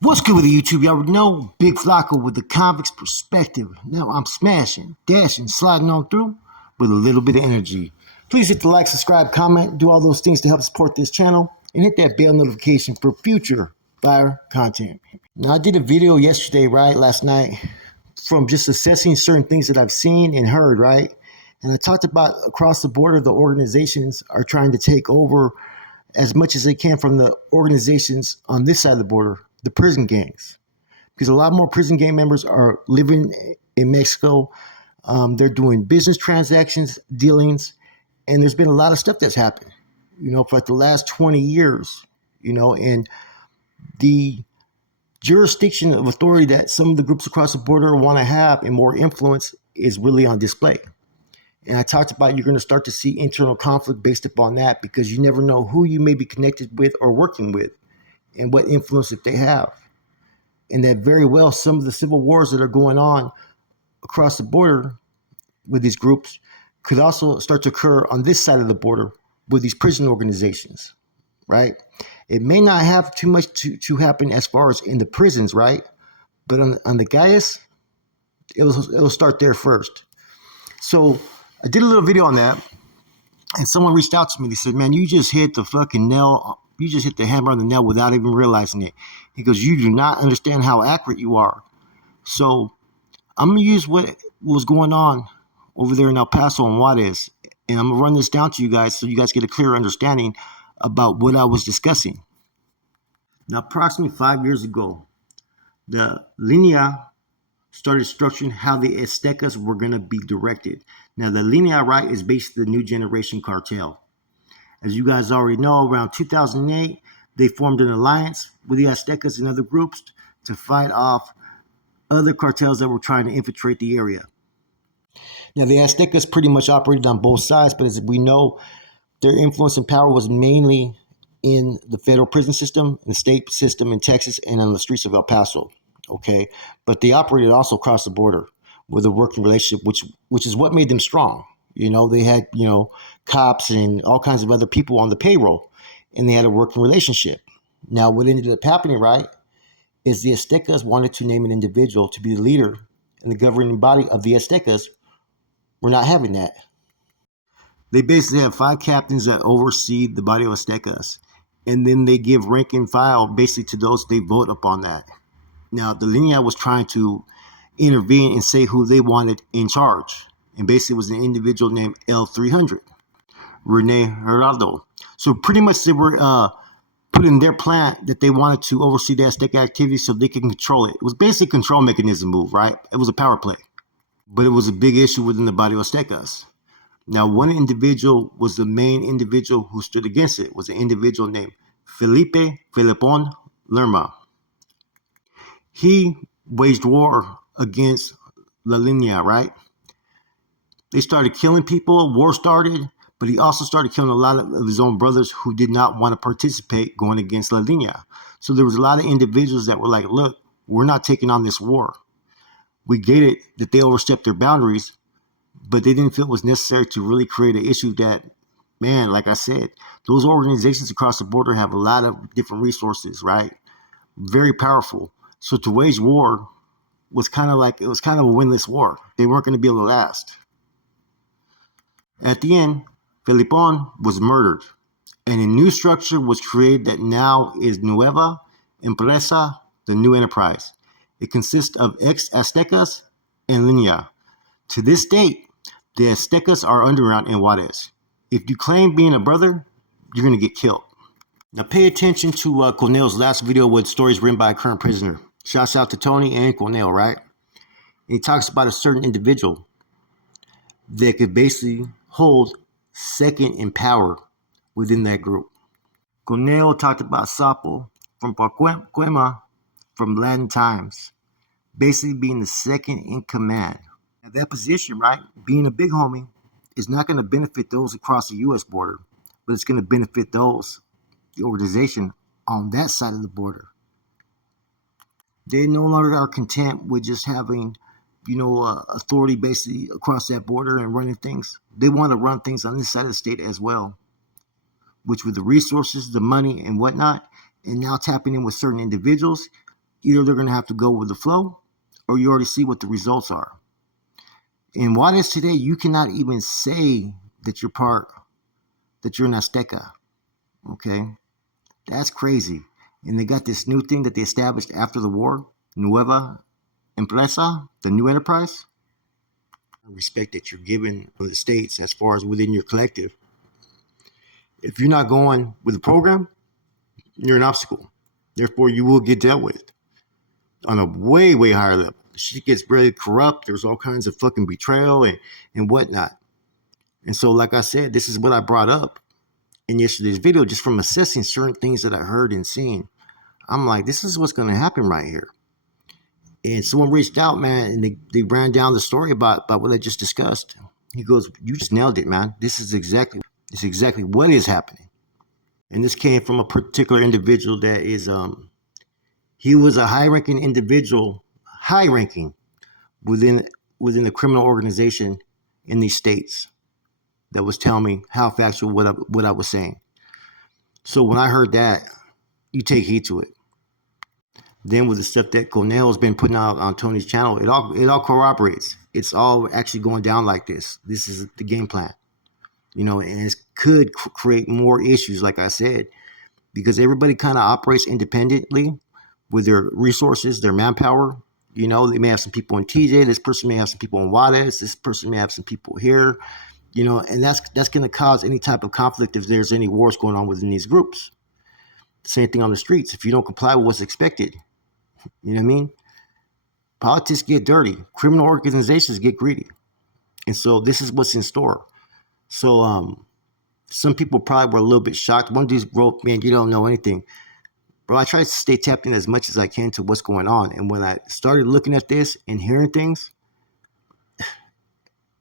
What's good with the YouTube? Y'all already know Big Flacco with the convict's perspective. Now I'm smashing, dashing, sliding on through with a little bit of energy. Please hit the like, subscribe, comment, do all those things to help support this channel, and hit that bell notification for future fire content. Now I did a video yesterday, right, last night, from just assessing certain things that I've seen and heard, right? And I talked about across the border, the organizations are trying to take over as much as they can from the organizations on this side of the border, the prison gangs, because a lot more prison gang members are living in Mexico. They're doing business transactions, dealings, and there's been a lot of stuff that's happened, for like the last 20 years, and the jurisdiction of authority that some of the groups across the border want to have and more influence is really on display. And I talked about you're going to start to see internal conflict based upon that, because you never know who you may be connected with or working with and what influence that they have. And that very well, some of the civil wars that are going on across the border with these groups could also start to occur on this side of the border with these prison organizations, right? It may not have too much to happen as far as in the prisons, right? But on the Gaius, it'll start there first. So I did a little video on that, and someone reached out to me. They said, man, you just hit the fucking nail. You just hit the hammer on the nail without even realizing it. He goes, you do not understand how accurate you are. So I'm going to use what was going on over there in El Paso and Juarez, and I'm going to run this down to you guys so you guys get a clear understanding about what I was discussing. Now, approximately 5 years ago, the Linea started structuring how the Aztecas were going to be directed. Now, the Linea, right, is basically the new generation cartel. As you guys already know, around 2008, they formed an alliance with the Aztecas and other groups to fight off other cartels that were trying to infiltrate the area. Now, the Aztecas pretty much operated on both sides, but as we know, their influence and power was mainly in the federal prison system, the state system in Texas, and on the streets of El Paso. Okay, but they operated also across the border with a working relationship, which is what made them strong. They had cops and all kinds of other people on the payroll, and they had a working relationship. Now, what ended up happening, right, is the Aztecas wanted to name an individual to be the leader, and the governing body of the Aztecas were not having that. They basically have 5 captains that oversee the body of Aztecas, and then they give rank and file basically to those they vote upon that. Now, the Linea was trying to intervene and say who they wanted in charge. And basically it was an individual named L300, Rene Gerardo. So pretty much they were put in their plan that they wanted to oversee the Azteca activity so they could control it. It was basically a control mechanism move, right? It was a power play. But it was a big issue within the body of Aztecas. Now, one individual was the main individual who stood against it. It was an individual named Felipon Lerma. He waged war against La Linea, right? They started killing people, war started, but he also started killing a lot of his own brothers who did not want to participate going against La Linea. So there was a lot of individuals that were like, look, we're not taking on this war. We get it that they overstepped their boundaries, but they didn't feel it was necessary to really create an issue that, man, like I said, those organizations across the border have a lot of different resources, right? Very powerful. So to wage war was kind of a winless war. They weren't going to be able to last. At the end, Felipon was murdered, and a new structure was created that now is Nueva Empresa, the new enterprise. It consists of ex-Aztecas and Linea. To this date, the Aztecas are underground in Juarez. If you claim being a brother, you're going to get killed. Now pay attention to Cornel's last video with stories written by a current prisoner. Shouts out to Tony and Cornel, right? And he talks about a certain individual that could basically hold second in power within that group. Cornel talked about Sapo from Pacuema from Latin times, basically being the second in command. Now that position, right, being a big homie, is not going to benefit those across the U.S. border, but it's going to benefit those, the organization on that side of the border. They no longer are content with just having, authority basically across that border and running things. They want to run things on this side of the state as well, which with the resources, the money and whatnot, and now tapping in with certain individuals, Either they're going to have to go with the flow, or you already see what the results are. And why this today, you cannot even say that that you're an Azteca. Okay, that's crazy. And they got this new thing that they established after the war, Nueva Empresa, the new enterprise. Respect that you're given from the states as far as within your collective. If you're not going with the program, you're an obstacle. Therefore, you will get dealt with on a way, way higher level. Shit gets really corrupt. There's all kinds of fucking betrayal and whatnot. And so, like I said, this is what I brought up in yesterday's video, just from assessing certain things that I heard and seen. I'm like, this is what's going to happen right here. And someone reached out, man, and they ran down the story about what I just discussed. He goes, you just nailed it, man. This is exactly what is happening. And this came from a particular individual that is he was a high-ranking individual, high-ranking within the criminal organization in these states, that was telling me how factual what I was saying. So when I heard that, you take heed to it. Then with the stuff that Conejo's been putting out on Tony's channel, it all corroborates. It's all actually going down like this. This is the game plan, and it could create more issues, like I said, because everybody kind of operates independently with their resources, their manpower. They may have some people in TJ. This person may have some people in Juarez. This person may have some people here. And that's going to cause any type of conflict if there's any wars going on within these groups. Same thing on the streets. If you don't comply with what's expected, you know what I mean? Politics get dirty. Criminal organizations get greedy. And so this is what's in store. So some people probably were a little bit shocked. One dude wrote, man, you don't know anything. Bro, I try to stay tapped in as much as I can to what's going on. And when I started looking at this and hearing things,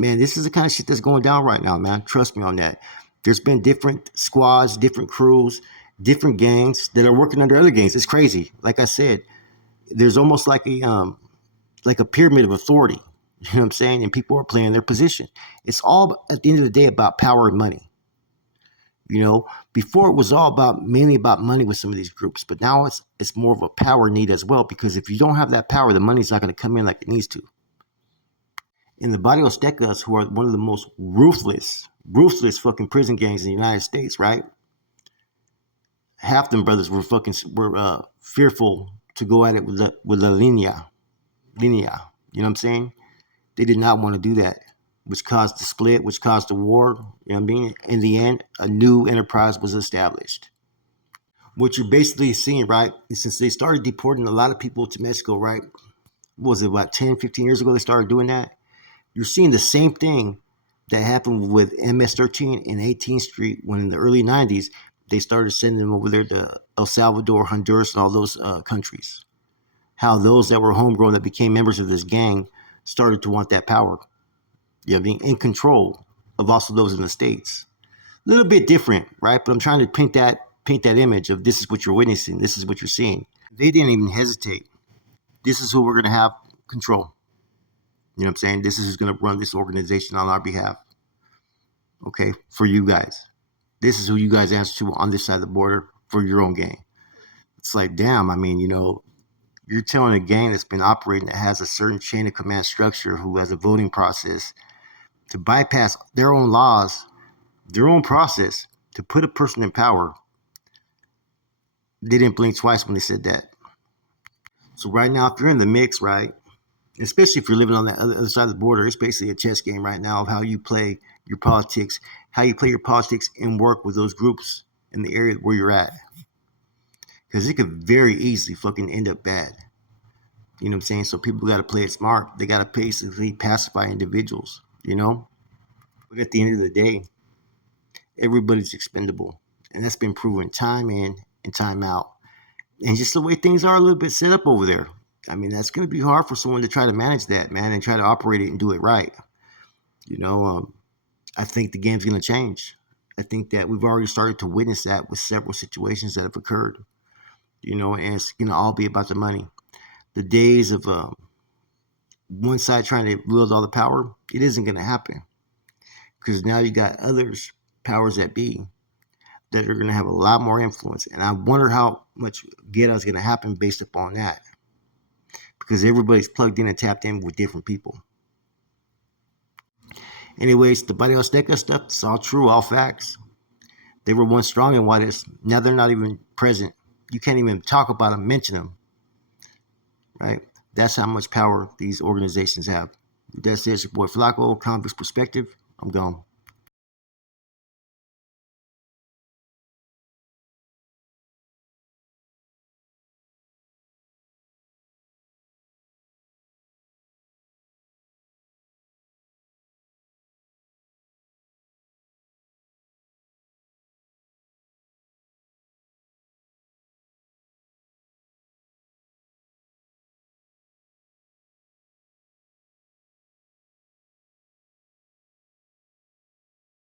man, this is the kind of shit that's going down right now, man. Trust me on that. There's been different squads, different crews, different gangs that are working under other gangs. It's crazy. Like I said, there's almost like a pyramid of authority. You know what I'm saying? And people are playing their position. It's all, at the end of the day, about power and money. Before it was all mainly about money with some of these groups, but now it's more of a power need as well, because if you don't have that power, the money's not going to come in like it needs to. And the Barrio Aztecas, who are one of the most ruthless fucking prison gangs in the United States, right? Half them brothers were fearful to go at it with the Linea. You know what I'm saying? They did not want to do that, which caused the split, which caused the war. You know what I mean? In the end, a new enterprise was established. What you're basically seeing, right, is since they started deporting a lot of people to Mexico, right? What was it, about 10, 15 years ago they started doing that? You're seeing the same thing that happened with MS-13 and 18th Street, when in the early 90s, they started sending them over there to El Salvador, Honduras, and all those countries. How those that were homegrown that became members of this gang started to want that power. Being in control of also those in the States. A little bit different, right? But I'm trying to paint that image of this is what you're witnessing. This is what you're seeing. They didn't even hesitate. This is who we're going to have control. You know what I'm saying? This is who's going to run this organization on our behalf. Okay? For you guys. This is who you guys answer to on this side of the border for your own gang. It's like, damn, I mean, you're telling a gang that's been operating, that has a certain chain of command structure, who has a voting process, to bypass their own laws, their own process, to put a person in power. They didn't blink twice when they said that. So right now, if you're in the mix, right, especially if you're living on the other side of the border, it's basically a chess game right now of how you play your politics, and work with those groups in the area where you're at. Because it could very easily fucking end up bad. You know what I'm saying? So people got to play it smart. They got to basically pacify individuals, But at the end of the day, everybody's expendable. And that's been proven time in and time out. And just the way things are a little bit set up over there. I mean, that's going to be hard for someone to try to manage that, man, and try to operate it and do it right. I think the game's going to change. I think that we've already started to witness that with several situations that have occurred, and it's going to all be about the money. The days of one side trying to wield all the power, it isn't going to happen, because now you got others, powers that be, that are going to have a lot more influence. And I wonder how much get is going to happen based upon that. because everybody's plugged in and tapped in with different people. Anyways, the Body Azteca stuff, it's all true, all facts. They were once strong in Juarez. Now they're not even present. You can't even talk about them, mention them. Right? That's how much power these organizations have. That's it. It's your boy Flacco, Convict's Perspective. I'm gone.